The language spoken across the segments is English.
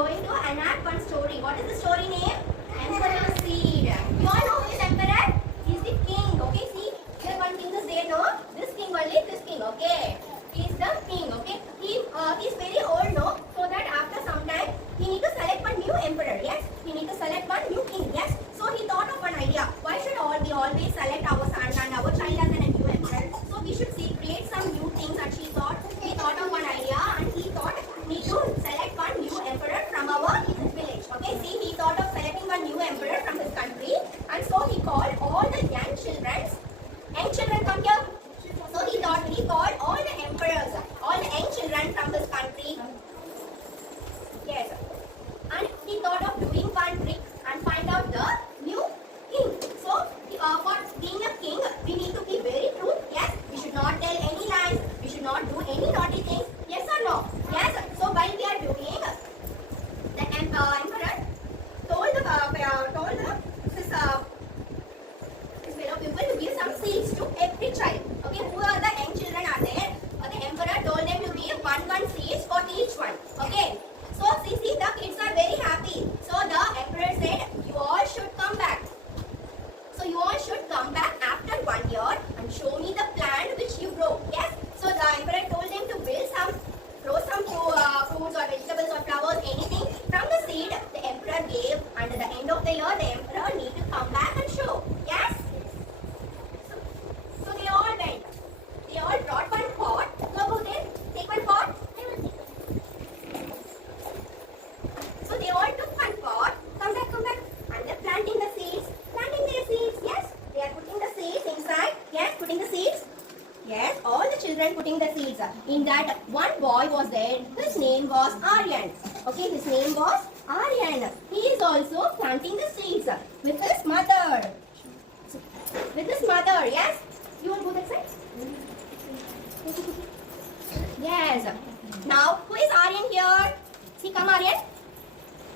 going to enact one story. What is the story name? Emperor Seed. You all know who is Emperor? He is the king. Okay, see, here one king is there, no? This king only, this king, okay? He is the king, okay? He is very old, no? So that after some time, he need to select one new emperor, yes? He need to select one new king, yes? So he thought of one idea. Why should we always select our son and our child as a new emperor? So we should create some new things, and he thought of one idea, and he thought need to select one new emperor from our village. Okay, see, he thought of selecting one new emperor from his country, and so he called all the young children. Young children, come here. So he called all the emperors, all the young children from his country. Yes, and he thought of doing one trick and find out the new king. So for being a king, we need to be very true. Yes, we should not tell any lies. We should not do any naughty things. Yes or no? Yes. So while we are doing, the emperor told his fellow people to give some seeds to every child. Okay, who are the young children are there? The emperor told them to give one seeds for each one. Okay. So see, the kids are very happy. So the emperor said, you all should come back. So you all should come back after 1 year and show me the plant which you grow. Yes. So the emperor told them to grow some fruits or vegetables or flowers, anything from the seed the emperor gave. And at the end of the year, the emperor need to come back and show. Yes. So they all went. They all brought one pot. Go there. Take one pot. So they all took one pot. Come back. And they're planting the seeds. Planting their seeds. Yes. They are putting the seeds inside. Yes. Putting the seeds. Yes. All the children putting the seeds. In that, one boy was there. His name was Aryan. Okay. His name was Aryan. He is also planting the seeds with his mother. With his mother. Yes. You will go that side? Yes. Now, who is Aryan here? See, come Aryan.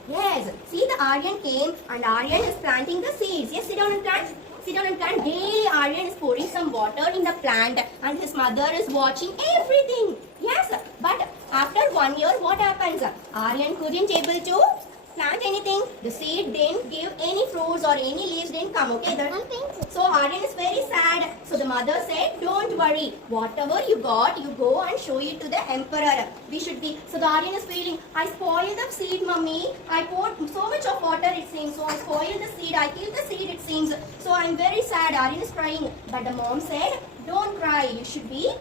Yes. See, the Aryan came and Aryan is planting the seeds. Yes, sit down and plant. Sit down and plant. Daily Aryan is pouring some water in the plant and his mother is watching everything. Yes. But after 1 year, what happens? Aryan couldn't able to plant anything. The seed didn't give any fruits or any leaves didn't come. Okay. So Aryan is very sad. So the mother said, don't worry. Whatever you got, you go and show it to the emperor. We should be. So the Aryan is feeling, I spoiled the seed, mummy. I poured so much of water, it seems. So I spoiled the seed. I killed the seed, it seems. So I'm very sad. Aryan is crying. But the mom said, don't cry. You should be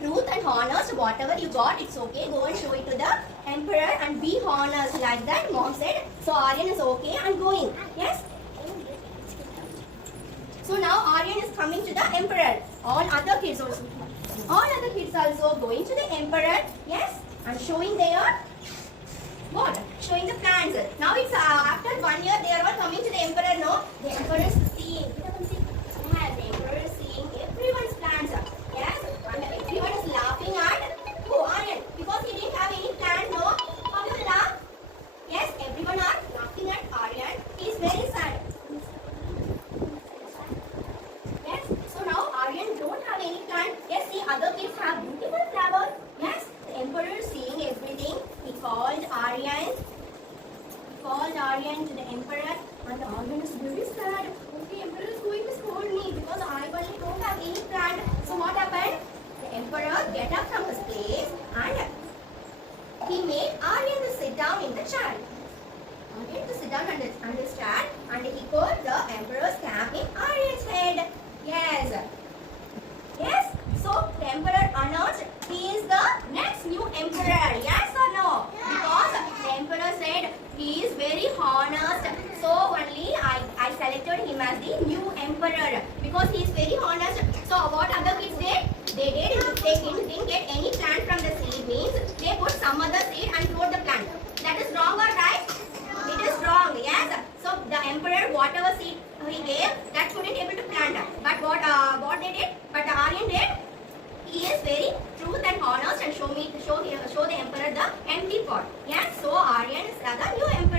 truth and honest. Whatever you got, it's okay. Go and show it to the emperor and be honest. Like that, mom said. So Aryan is okay and going. Yes. So now Aryan is coming to the emperor. All other kids also going to the emperor. Yes, and showing their what? Showing the plants. Now it's after 1 year they are all coming to the emperor. No, the emperor is seeing. Yeah, the emperor is seeing everyone's plants. Yes, and everyone is laughing at Aryan because he didn't have any plant. No, how will you laugh? Yes, everyone are laughing at Aryan. He is very sad. Yes, so now Aryan don't have any plant. Yes, see, other kids have beautiful flowers. Yes, the emperor is seeing everything. He called Aryan to the emperor, and the Aryan is very sad. Okay, emperor is going to scold me because I only don't have any plant. So what happened? The emperor get up from his place and he made Aryan to sit down in the chair. Aryan to sit down on his chair, and he put the emperor's cap in Aryan's head. Yes. Yes. So the emperor announced he is the next new emperor. Yes or no? Because the emperor said he is very honest. So only I selected him as the new emperor because he is very honest. So what other kids did? They didn't get any plant from the seed. Means they put some other seed and throw the plant. That is wrong or right? It is wrong. Yes. So the emperor, whatever seed he gave, that couldn't able to plant. But what they did? But the Aryan did. He is very truth and honest and show the emperor the empty pot. Yes. So Aryan is the new emperor.